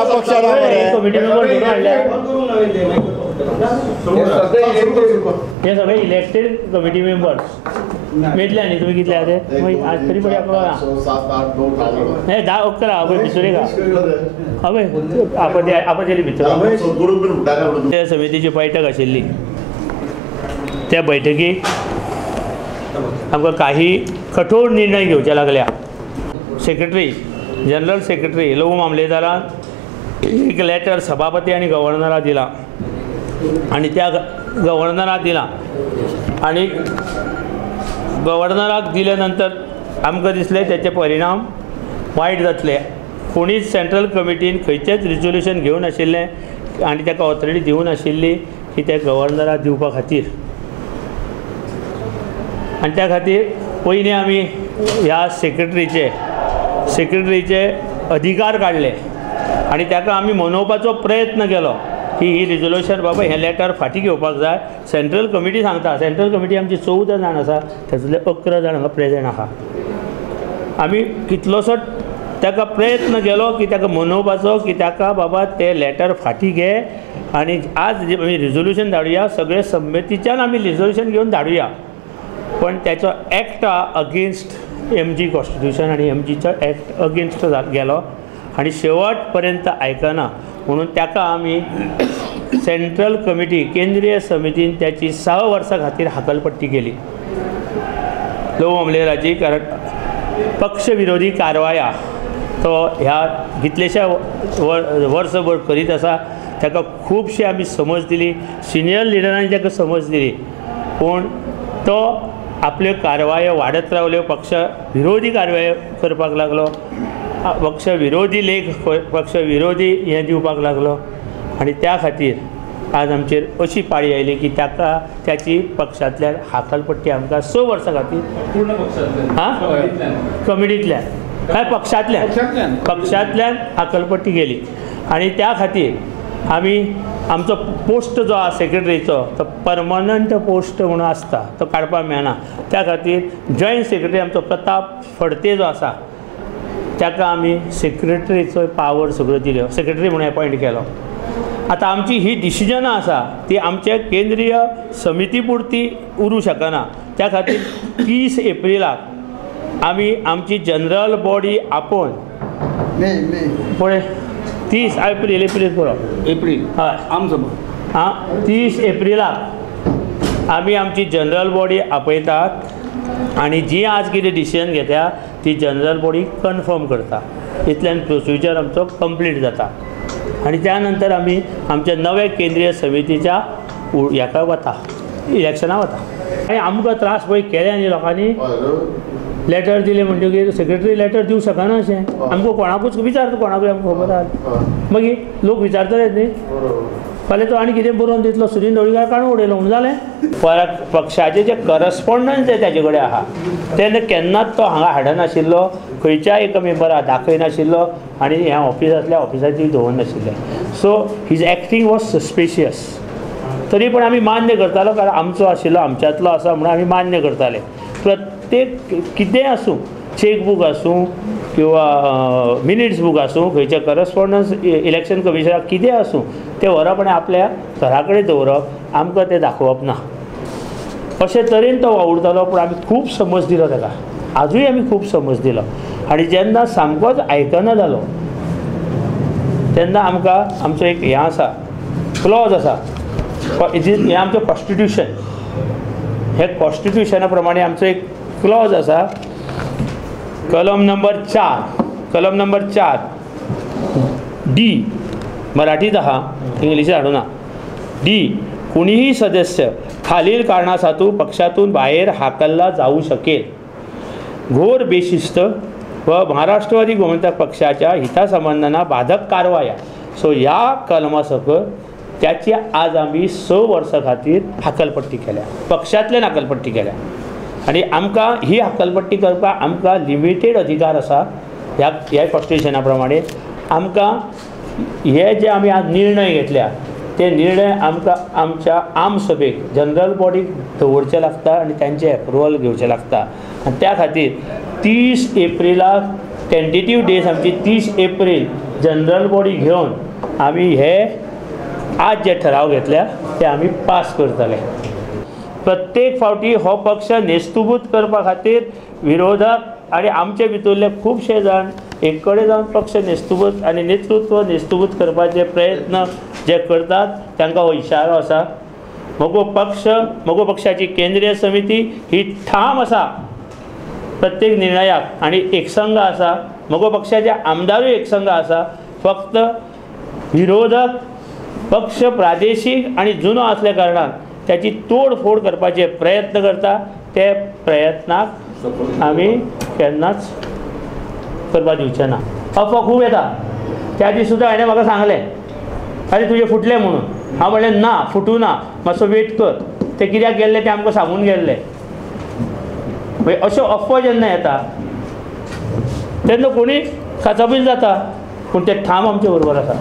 अपक्षाला committee member धरून हाडल्या हे सगळे इलेक्टेड कमिटी मेंबर्स मेटले न्ही तुमी कितले आहा ते आज तरी पळय नाही 10-11 अबे भितरे का अबे आपण भितर त्या समितीची बैठक आशिल्ली त्या बैठकीक आमकां काही कठोर निर्णय घेवचे लागल्या सेक्रेटरी जनरल सेक्रेटरी लघु मामलेदारान एक लेटर सभापती आणि गव्हर्नराक दिला आणि त्या गव्हर्नराक दिला आणि गव्हर्नराक दिल्यानंतर आमकां दिसले त्याचे परिणाम वायट जातले कोणीच सेंट्रल कमिटीन खंयचेच रिजोल्यूशन घेवन आशिल्लें आणि ताका ऑथॉरिटी दिवून आशिल्ली की ते गव्हर्नराक दिवपा खातीर आणि त्या खातीर पयलीं आमी ह्या सेक्रेटरीचे अधिकार काढले आणि ताका आमी मनोवपाचो प्रयत्न केलो की ही रिजोल्यूशन बाबा हें लेटर फाटीं घेवपाक जाय सेंट्रल कमिटी सांगता सेंट्रल कमिटी आमची 14 जाण आसा तातूंतले 11 जाण हांगा प्रेजेंट आहा आमी कितलोसो ताका प्रयत्न केलो की ताका मनोवपाचो की ताका बाबा ते लेटर फाटीं घे आणि आज आमी रिजोल्यूशन धाडुया सगळे समितीच्यान आमी रिजोल्यूशन घेवन धाडुया पण त्याचो एक्ट अगेन्स्ट MG कॉन्स्टिट्यूशन आणि MGचो एक्ट अगेन्स्ट गेलो आणि शेवट पर्यंत आयकना म्हणून ताका आमी सेंट्रल कमिटी केंद्रीय समितीन त्याची 6 वर्सां खातीर हाकलपट्टी केली लघु मामलेदाराची कारण पक्ष विरोधी कारवाया तो ह्या कितलेशा वर्सभर करीत आसा ताका खुबशी आमी समज दिली सिनियर लिडरांनी ताका समज दिली पण तो आपल्यो कारवायो वाडत रावल्यो पक्ष विरोधी कारवायो करपाक लागलो पक्ष विरोधी लेख पक्ष विरोधी हें दिवपाक लागलो आणि त्या खातीर आज आमचेर अशी पाळी आयली की ताका त्याची पक्षांतल्यान हाकलपट्टी आमकां 6 वर्सां खातीर पूर्ण पक्षांतल्यान कमिटींतल्यान काय पक्षांतल्यान हाकलपट्टी गेली आणि त्या खातीर आमी आमचो पोस्ट जो आसा सेक्रेटरीचो तो परमनंट पोस्ट म्हणून आसता तो काडपाक मेळना त्या खातीर जॉयंट सेक्रेटरी आमचो प्रताप फडते जो आसा ताका आमी सेक्रेटरीचो पावर सगळ्यो दिल्यो सेक्रेटरी म्हणून अपॉयंट केलो आतां आमची ही डिसिजनां आसा ती आमच्या केंद्रीय समिती पुरती उरूं शकना त्या खातीर 30 एप्रिलाक आमी आमची जनरल बॉडी आपोवन पळय 30 एप्रिल पुरो एप्रिल हय आमसभा 30 एप्रिलाक आमी आमची जनरल बॉडी आपयतात आणि जी आज कितें डिसिजन घेता ती जनरल बॉडी कन्फर्म करता इतल्यान प्रोसिजर आमचो कंप्लीट जाता आणि त्यानंतर आमी आमच्या नव्या केंद्रीय समितीच्या हाका वता इलेक्शनाक वता आणि आमकां त्रास पळय केले न्ही लोकांनी लेटर दिले म्हणटकीर सेक्रेटरी लेटर दिवंक शकना अशें आमकां कोणाकूच विचारता कोणाकूय आमकां खबर आहा मागीर लोक विचारतलेच न्ही फाल्यां तो आनी कितें बरोवन दितलो सुनील ढवळीकार काडून उडयलो म्हणून जालें परत पक्षाचे जे करस्पॉन्डन्स जे ताजे कडेन आहा तेन्ना केन्नाच तो हांगा हाडनाशिल्लो खंयच्याय एका मेंबराक दाखयनाशिल्लो आनी ह्या ऑफिसांतल्या ऑफिसाची दवरनाशिल्ले so his acting was suspicious तरी पण आमी मान्य करतालो कारण आमचो आशिल्लो आमच्यांतलो आसा म्हणून आमी मान्य करताले प्रत्येक कितें आसूं चेकबूक आसूं किंवा मिनिट्स बूक आसूं खंयचे करस्पॉन्डन्स इलेक्शन कमिशनाक कितें आसूं तें व्हरप आनी आपल्या घरा कडेन दवरप आमकां तें दाखोवप ना अशे तरेन तो वावुरतालो पूण आमी खूब समज दिलो ताका आजूय आमी खूब समज दिलो आनी जेन्ना सामकोच आयकना जालो तेन्ना आमकां आमचो एक हें आसा क्लॉज आसा हें आमचें कॉन्स्टिट्यूशन हे कॉन्स्टिट्यूशना प्रमाणे आमचो एक क्लॉज आसा कलम नंबर 4 डी मराठीत आहा इंग्लिशीत हाडूना डी कुणीही सदस्य खालील कारणासातू पक्षातून बाहेर हाकलला जाऊ शकेल घोर बेशिस्त व महाराष्ट्रवादी गोमंतक पक्षाच्या हितासंबंधांना बाधक कारवाया सो ह्या कलमा सकल त्याची आज आम्ही 6 वर्सां खातीर हाकलपट्टी केल्या पक्षांतल्यान हाकलपट्टी केल्या आणि आमकां ही हाकलपट्टी करपाक आमकां लिमिटेड अधिकार आसा ह्या कॉन्स्टिट्यूशना प्रमाणे आमकां हे जे आमी आज निर्णय घेतल्या ते निर्णय आमकां आमच्या आम सभेक जनरल बॉडीक दवरचे लागता आनी तांचे एप्रुवल घेवचें लागता आनी त्या खातीर 30 एप्रिलाक टेंटेटीव डेट आमची 30 एप्रील जनरल बॉडी घेवन आमी हे आज जे ठराव घेतल्या ते आमी पास करतले. प्रत्येक फावटी हो पक्ष नेस्तुबूत करपा खातीर विरोधक आनी आमचे भितरले खुबशे जाण एक कडेन जावन पक्ष नेस्तुबूत आनी नेतृत्व नेस्तुबूत करपाचे प्रयत्न जे करतात तांकां हो इशारो आसा. म्हगो पक्षाची केंद्रीय समिती ही ठाम आसा प्रत्येक निर्णयाक आनी एकसंघ आसा. म्हगो पक्षाचे आमदारूय एकसंघ आसा. फक्त विरोधक पक्ष प्रादेशीक आनी जुनो असल्या कारणान त्याची तोडफोड करपाचे प्रयत्न करता. ते प्रयत्नाक आमी केन्नाच करपा दिवचे ना. अफवा खूब येता. त्या दीस सुद्दां हाणें म्हाका सांगलें अरे तुजें फुटलें म्हणून. हांव म्हणलें ना फुटूं ना, मातसो वेट कर. ते कित्याक गेल्ले ते आमकां सांगून गेल्ले. मागीर अश्यो अफवा जेन्ना येता तेन्ना कोणी खाचाबील जाता, पूण ते ठाम आमचे बरोबर आसा.